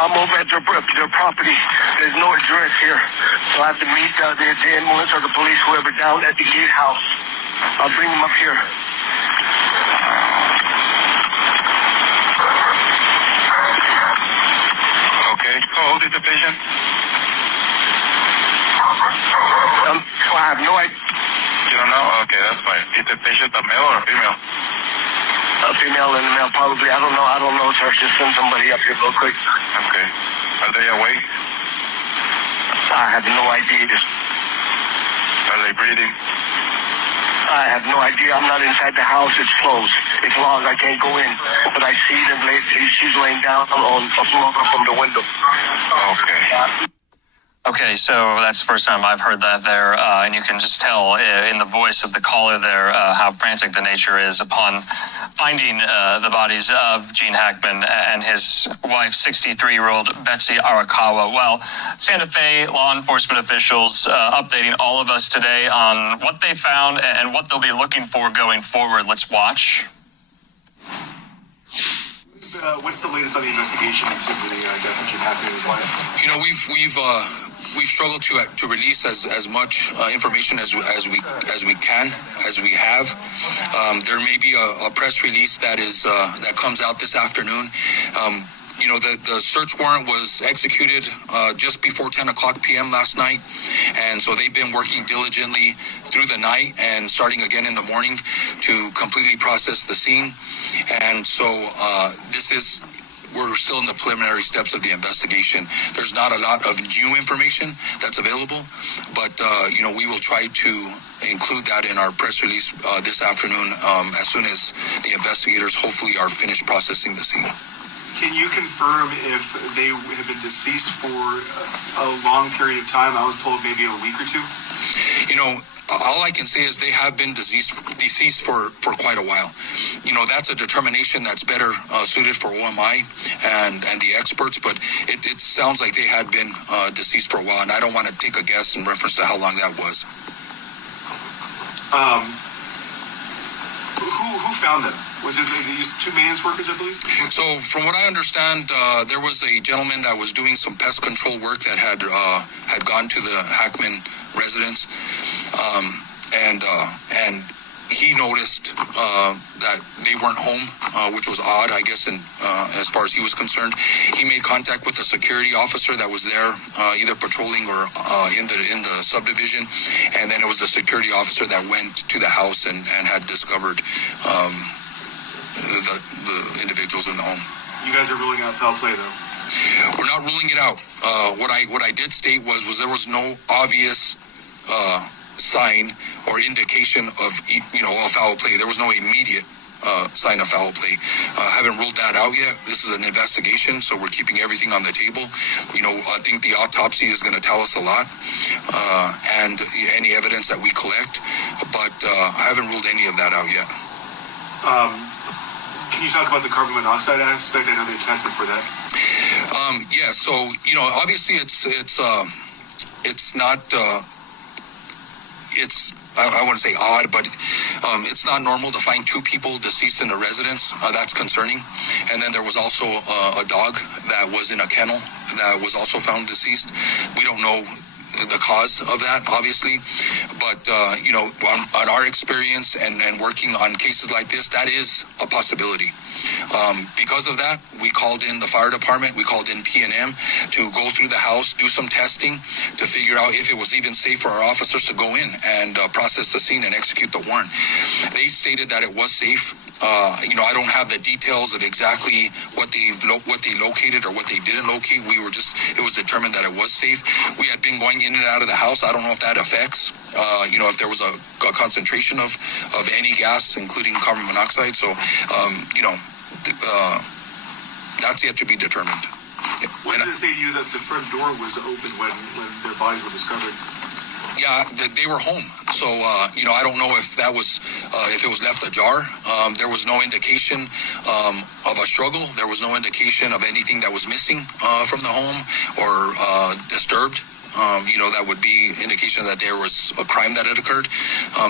I'm over at their property. There's no address here. So I have to meet the ambulance or the police, whoever, down at the gatehouse. I'll bring them up here. Okay. How old is the patient? I have no idea. You don't know? Okay, that's fine. Is the patient a male or a female? A female and a male, probably. I don't know, sir. Just send somebody up here real quick. Okay. Are they awake? I have no idea. Are they breathing? I have no idea. I'm not inside the house. It's closed. It's locked. I can't go in. But I see them. She's laying down on a floor from the window. Okay. Okay, so that's the first time I've heard that there, and you can just tell in the voice of the caller there how frantic the nature is upon finding the bodies of Gene Hackman and his wife, 63-year-old Betsy Arakawa. Well, Santa Fe law enforcement officials updating all of us today on what they found and what they'll be looking for going forward. Let's watch. What's the latest on the investigation into the death of Gene Hackman and his wife? You know, we've struggled to release as much information as we can, as we have. There may be a press release that comes out this afternoon. You know, the search warrant was executed just before 10 o'clock p.m. last night. And so they've been working diligently through the night and starting again in the morning to completely process the scene. And so we're still in the preliminary steps of the investigation. There's not a lot of new information that's available, but, you know, we will try to include that in our press release this afternoon as soon as the investigators hopefully are finished processing the scene. Can you confirm if they have been deceased for a long period of time? I was told maybe a week or two. You know, all I can say is they have been deceased for quite a while. You know, that's a determination that's better suited for OMI and the experts, but it sounds like they had been deceased for a while, and I don't want to take a guess in reference to how long that was. Who found them? Was it these two maintenance workers, I believe? So, from what I understand, there was a gentleman that was doing some pest control work that had gone to the Hackman residence, and he noticed that they weren't home, which was odd, I guess, as far as he was concerned. He made contact with the security officer that was there, either patrolling or in the subdivision, and then it was the security officer that went to the house and had discovered the individuals in the home. You guys are ruling out foul play, though? We're not ruling it out. What I did state was there was no obvious sign or indication of, you know, of foul play. There was no immediate sign of foul play. Haven't ruled that out yet. This is an investigation, so we're keeping everything on the table. You know, I think the autopsy is going to tell us a lot, and any evidence that we collect, but I haven't ruled any of that out yet. Can you talk about the carbon monoxide aspect? I know they tested for that. Yeah, so, you know, obviously it's not, I wouldn't say odd, but it's not normal to find two people deceased in a residence. That's concerning. And then there was also a dog that was in a kennel that was also found deceased. We don't know the cause of that, obviously, but you know, on our experience and working on cases like this, that is a possibility. Because of that, we called in the fire department, we called in P&M to go through the house, do some testing to figure out if it was even safe for our officers to go in and process the scene and execute the warrant. They stated that it was safe. You know, I don't have the details of exactly what they located or what they didn't locate. It was determined that it was safe. We had been going in and out of the house. I don't know if that affects, you know, if there was a concentration of any gas, including carbon monoxide. So, you know, that's yet to be determined. What did it say to you that the front door was open when their bodies were discovered? Yeah, they were home. So, you know, I don't know if that was, if it was left ajar. There was no indication of a struggle. There was no indication of anything that was missing from the home or disturbed. You know, that would be indication that there was a crime that had occurred.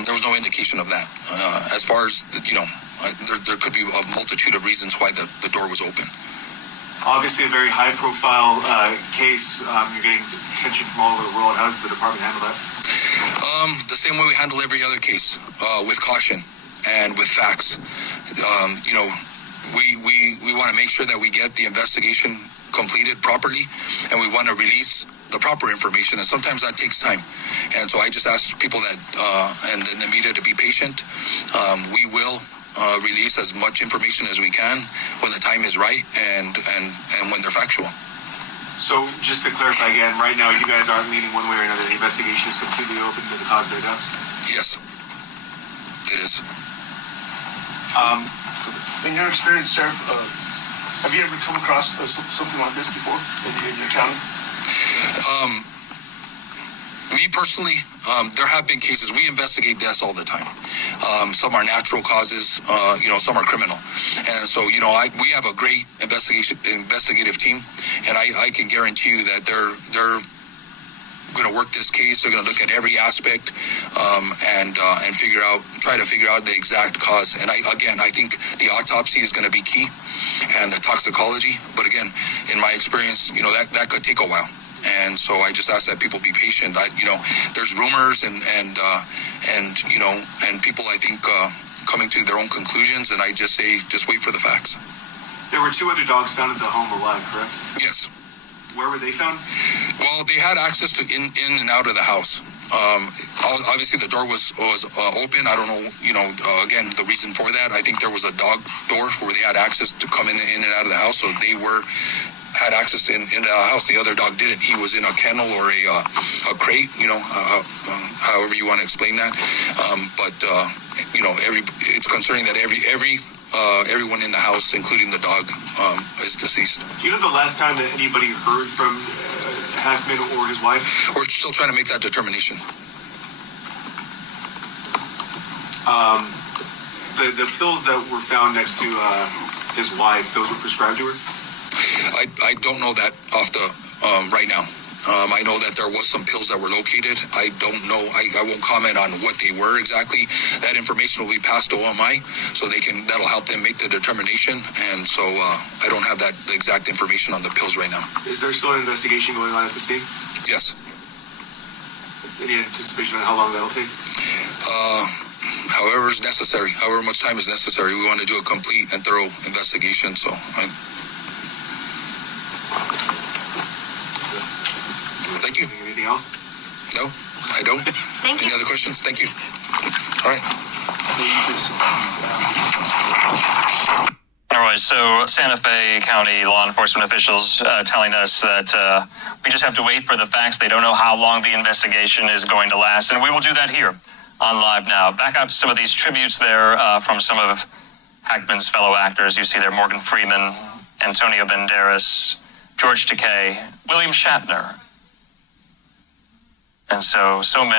There was no indication of that. As far as, you know, there could be a multitude of reasons why the door was open. Obviously, a very high-profile case. You're getting attention from all over the world. How does the department handle that? The same way we handle every other case, with caution and with facts. We want to make sure that we get the investigation completed properly, and we want to release the proper information, and sometimes that takes time. And so I just ask people that and the media to be patient. We will release as much information as we can when the time is right and when they're factual. So just to clarify again, right now you guys aren't leaning one way or another. The investigation is completely open to the cause of their deaths? Yes, it is. In your experience, Sheriff, have you ever come across something like this before in your county? Me personally, there have been cases. We investigate deaths all the time. Some are natural causes, some are criminal. And so, we have a great investigative team, and I can guarantee you that they're going to work this case. They're going to look at every aspect and try to figure out the exact cause. And I think the autopsy is going to be key, and the toxicology. But again, in my experience, that could take a while. And so I just ask that people be patient. There's rumors and people, I think, coming to their own conclusions. And I just say, just wait for the facts. There were 2 other dogs found at the home alive, correct? Yes. Where were they found? Well, they had access to in and out of the house. Obviously, the door was open. I don't know, again, the reason for that. I think there was a dog door where they had access to come in and out of the house. So they had access in the house. The other dog didn't. He was in a kennel or a crate, however you want to explain that. It's concerning that everyone in the house, including the dog, is deceased. Do you know the last time that anybody heard from Hackman or his wife? We're still trying to make that determination. The pills that were found next to his wife, those were prescribed to her? I don't know that off the right now. I know that there was some pills that were located. I don't know. I won't comment on what they were exactly. That information will be passed to OMI, so that'll help them make the determination. And so I don't have the exact information on the pills right now. Is there still an investigation going on at the scene? Yes. Any anticipation on how long that'll take? However is necessary. However much time is necessary. We want to do a complete and thorough investigation. So thank you. Anything else? No, I don't. Thank you. Any other questions? Thank you. All right. All right, so Santa Fe County law enforcement officials telling us that we just have to wait for the facts. They don't know how long the investigation is going to last, and we will do that here on Live Now. Back up to some of these tributes there from some of Hackman's fellow actors. You see there Morgan Freeman, Antonio Banderas, George Takei, William Shatner. And so many.